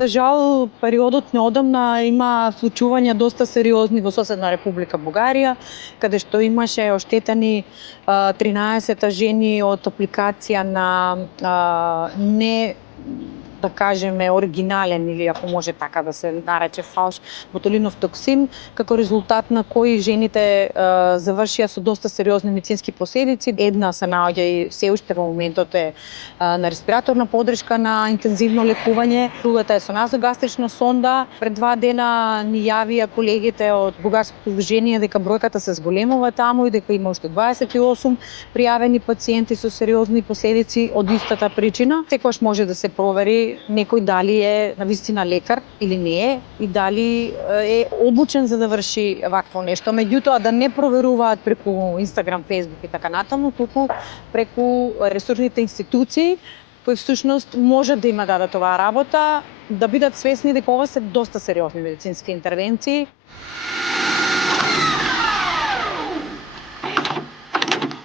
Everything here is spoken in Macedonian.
За жал, периодот неодамна има случувања доста сериозни во соседна Република Бугарија, каде што имаше оштетени 13 жени од апликација на не да кажеме оригинален или ако може така да се нарече фалш ботулинов токсин, како резултат на кои жените завршија со доста сериозни медицински последици. Една се наоѓа и се уште во моментот е на респираторна подршка на интензивно лекување, другата е со назогастрична сонда. Пред 2 дена ни јавија колегите од Бугарското удружение дека бројката се зголемува таму и дека има уште 28 пријавени пациенти со сериозни последици од истата причина. Секогаш може да се провери некој дали е навистина лекар или не е и дали е обучен за да врши вакво нешто. Меѓутоа да не проверуваат преку Инстаграм, Фејсбук и така натаму, туку преку ресорните институции кои всушност можат да им дадат оваа работа, да бидат свесни дека ова се доста сериозни медицински интервенции.